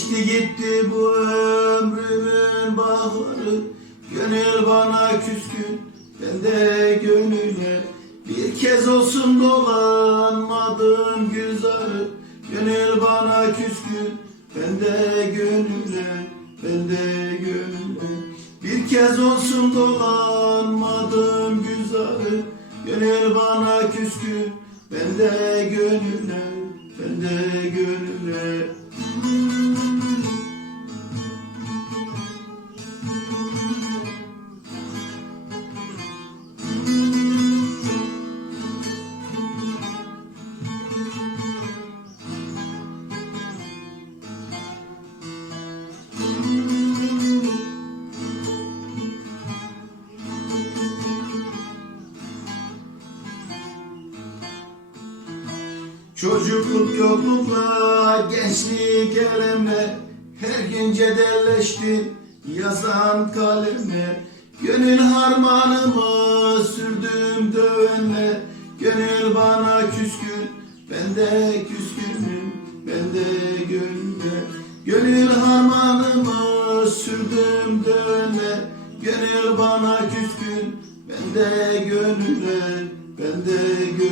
Geçti gitti bu ömrümün bağları. Gönül bana küskün ben de gönüle. Bir kez olsun dolanmadım güzarı. Gönül bana küskün ben de gönüle Ben de gönüle. Bir kez olsun dolanmadım güzarı. Gönül bana küskün ben de gönüle Ben de gönüle Çocukluk yoklukla gençlik elemle Her gün cedelleşti yazan kalemle. Gönül harmanımı sürdüm dövenle. Gönül bana küskün ben de küskünüm Ben de gönlüme Gönül harmanımı sürdüm dövenle. Gönül bana küskün ben de gönüle Ben de gönüle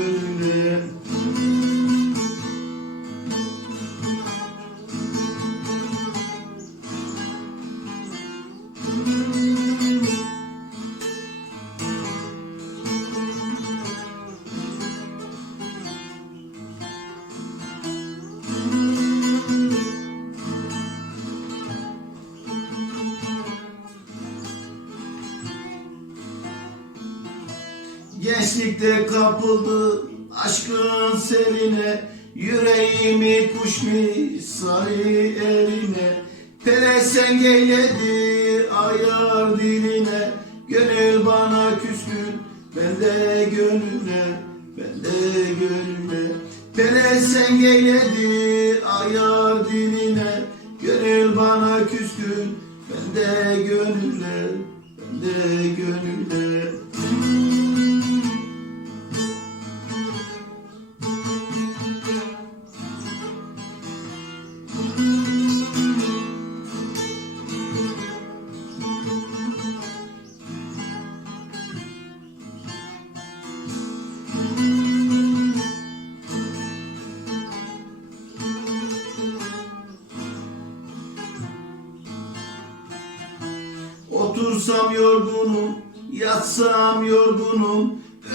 Gençlikte kapıldı aşkın seline Yüreğimi kuş misali eline? Pelesenk eyledi ayar diline. Gönül bana küskün ben de gönlüne Ben de gönlüne Pelesenk eyledi ayar diline. Gönül bana küskün ben de gönlüne Ben de gönlüne Otursam yorgunum, yatsam yorgunum.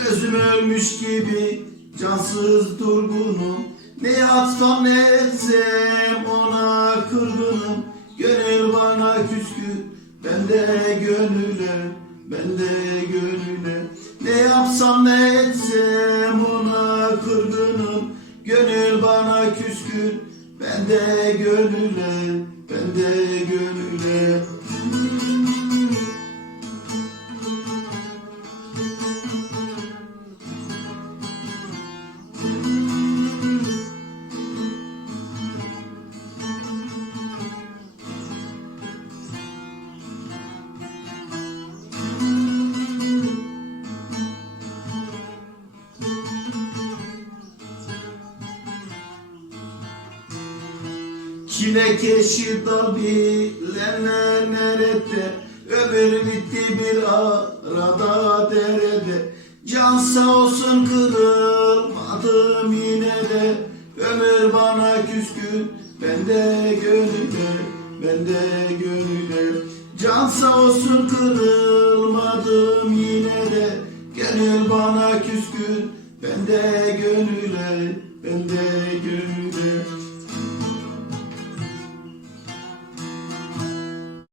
Özüm ölmüş gibi cansız durgunum. Ne yatsam ne etsem ona kırgınım. Gönül bana küskün, ben de gönüle Ben de gönüle. Ne yapsam ne etsem ona kırgınım. Gönül bana küskün, ben de gönüle Ben de Çilekeşi dal bilenler nerede? Ömür bitti bir arada derede. Can sağ olsun kırılmadım yine de. Ömür bana küskün ben de gönüle Ben de gönüle Can sağ olsun kırılmadım yine de. Gönül bana küskün ben de gönüle Ben de gönüle